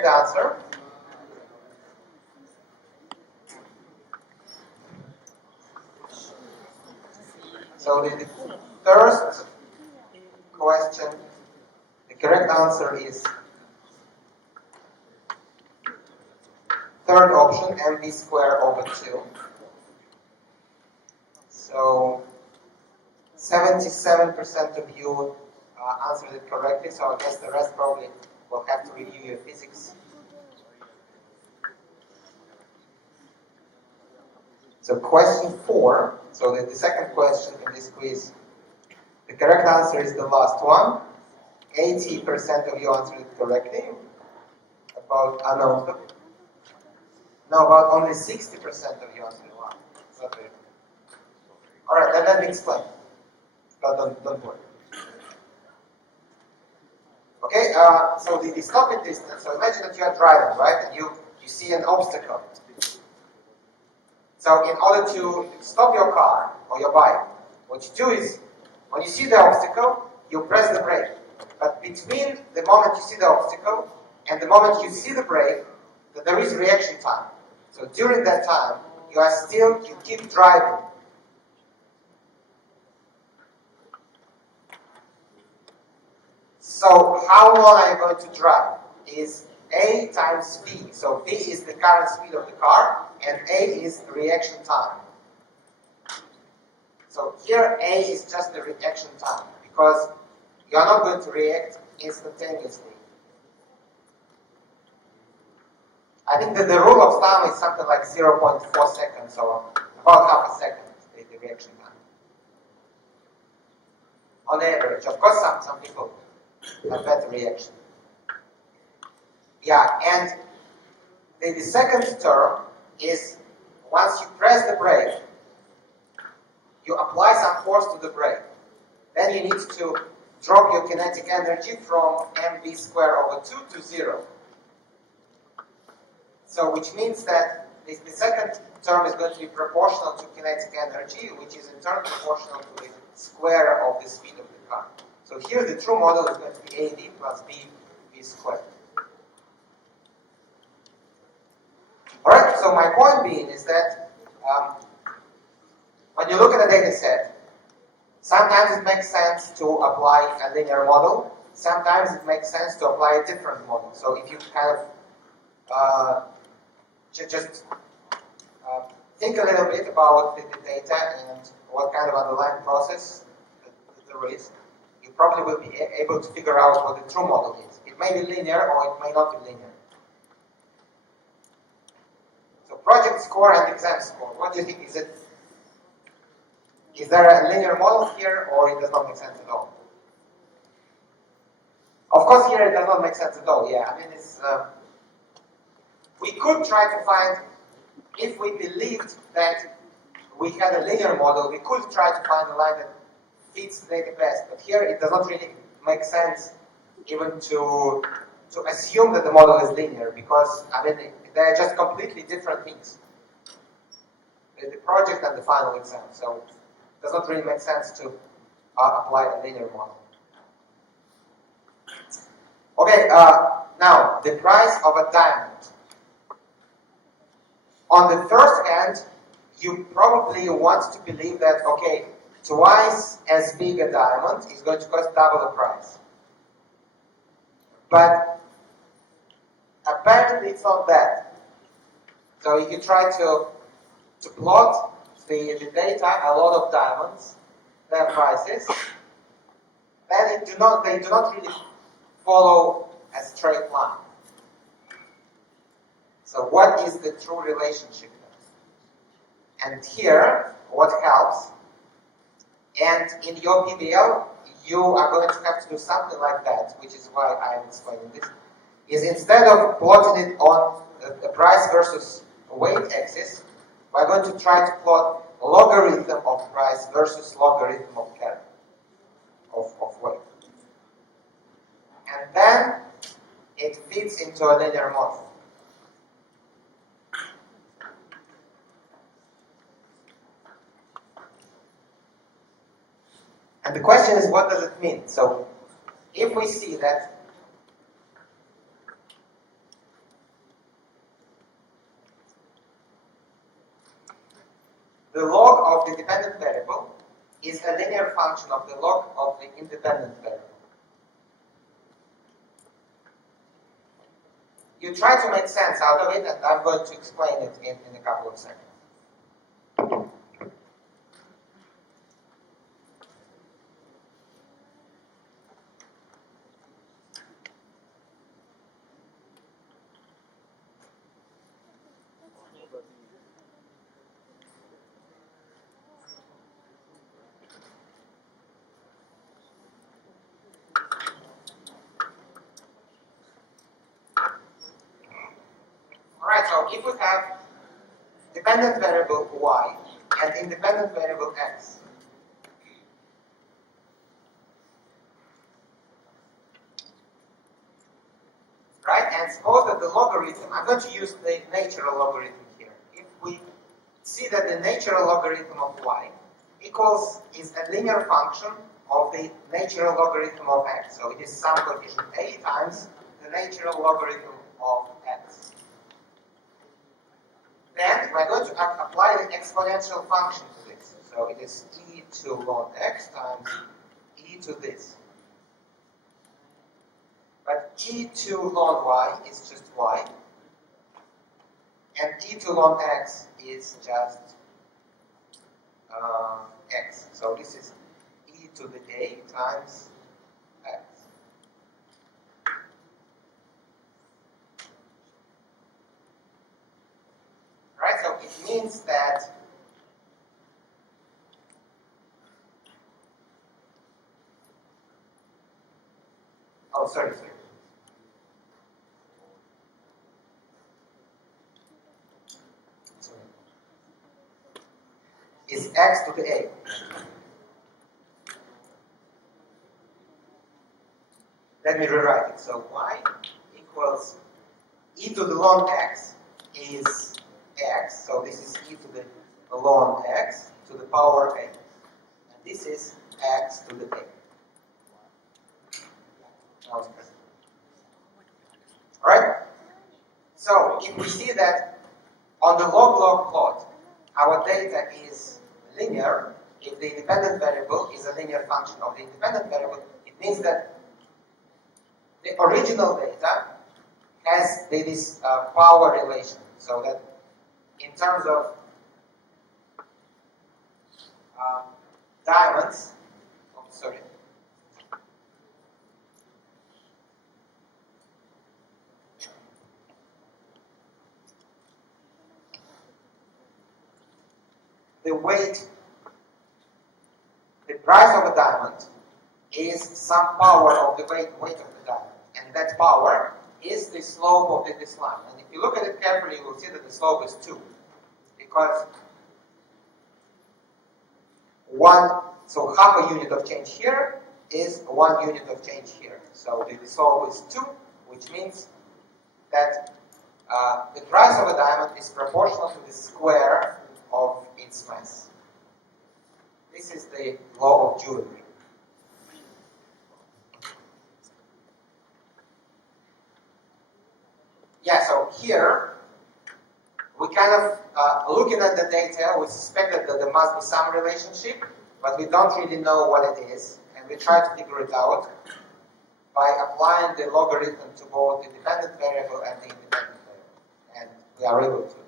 check the answer. So the first question, the correct answer is third option, mv squared over 2. So 77% of you answered it correctly, so I guess the rest probably will have to review your physics. So question 4, so the second question in this quiz, the correct answer is the last one. 80% of you answered it correctly. About about only 60% of you answered it wrong. Alright, then let me explain. But don't worry. Okay, so the stopping distance, so imagine that you are driving, right? And you see an obstacle. So in order to stop your car or your bike, what you do is, when you see the obstacle, you press the brake. But between the moment you see the obstacle and the moment you see the brake, there is reaction time. So during that time, you keep driving. So how long are you going to drive? Is A times V. So V is the current speed of the car, and A is reaction time. So here A is just the reaction time, because you are not going to react instantaneously. I think that the rule of thumb is something like 0.4 seconds, so about half a second, the reaction time. On average. Of course, some people have better reaction. Yeah, and the second term is once you press the brake, you apply some force to the brake. Then you need to drop your kinetic energy from mv squared over 2 to 0. So which means that the second term is going to be proportional to kinetic energy, which is in turn proportional to the square of the speed of the car. So here the true model is going to be AV plus B squared. Alright, so my point being is that when you look at a data set, sometimes it makes sense to apply a linear model, sometimes it makes sense to apply a different model. So if you kind of just think a little bit about the data and what kind of underlying process there is, you probably will be able to figure out what the true model is. It may be linear or it may not be linear. So project score and exam score, what do you think? Is there a linear model here, or it does not make sense at all? Of course, here it does not make sense at all. Yeah, I mean, we could try to find, if we believed that we had a linear model, we could try to find a line that fits the data best. But here, it does not really make sense even to assume that the model is linear, because I mean, they are just completely different things. The project and the final exam. So it does not really make sense to apply a linear model. Okay, now the price of a diamond. On the first hand, you probably want to believe that, okay, twice as big a diamond is going to cost double the price. But apparently it's not that. So if you try to plot the data, a lot of diamonds, their prices, then they do not really follow a straight line. So what is the true relationship? And here, what helps, and in your PBL, you are going to have to do something like that, which is why I am explaining this, is instead of plotting it on the price versus weight axis, we're going to try to plot logarithm of price versus logarithm of carry, of weight. And then it fits into a linear model. And the question is, what does it mean? So, if we see that the log of the dependent variable is a linear function of the log of the independent variable. You try to make sense out of it, and I'm going to explain it in a couple of seconds. Alright, so if we have dependent variable y and independent variable x, right, and suppose that the logarithm, I'm going to use the natural logarithm here. If we see that the natural logarithm of y is a linear function of the natural logarithm of x, so it is some coefficient a times the natural logarithm of x. Then we're going to apply the exponential function to this. So it is e to ln x times e to this. But e to ln y is just y, and e to ln x is just x. So this is e to the a times x. Right, so it means that sorry. Is x to the a. Let me rewrite it. So y equals e to the ln x is x. So this is e to the ln x to the power a. And this is x to the a. Alright? So if we see that on the log-log plot, our data is linear, if the independent variable is a linear function of the independent variable, it means that the original data has this power relation. So that in terms of diamonds, the weight, the price of a diamond is some power of the weight of the diamond. And that power is the slope of this line. And if you look at it carefully, you will see that the slope is 2. Because so half a unit of change here is 1 unit of change here. So the slope is 2, which means that the price of a diamond is proportional to the square of its mass. This is the law of jewelry. Yeah, so here we kind of looking at the data, we suspect that there must be some relationship, but we don't really know what it is, and we try to figure it out by applying the logarithm to both the dependent variable and the independent variable, and we are able to.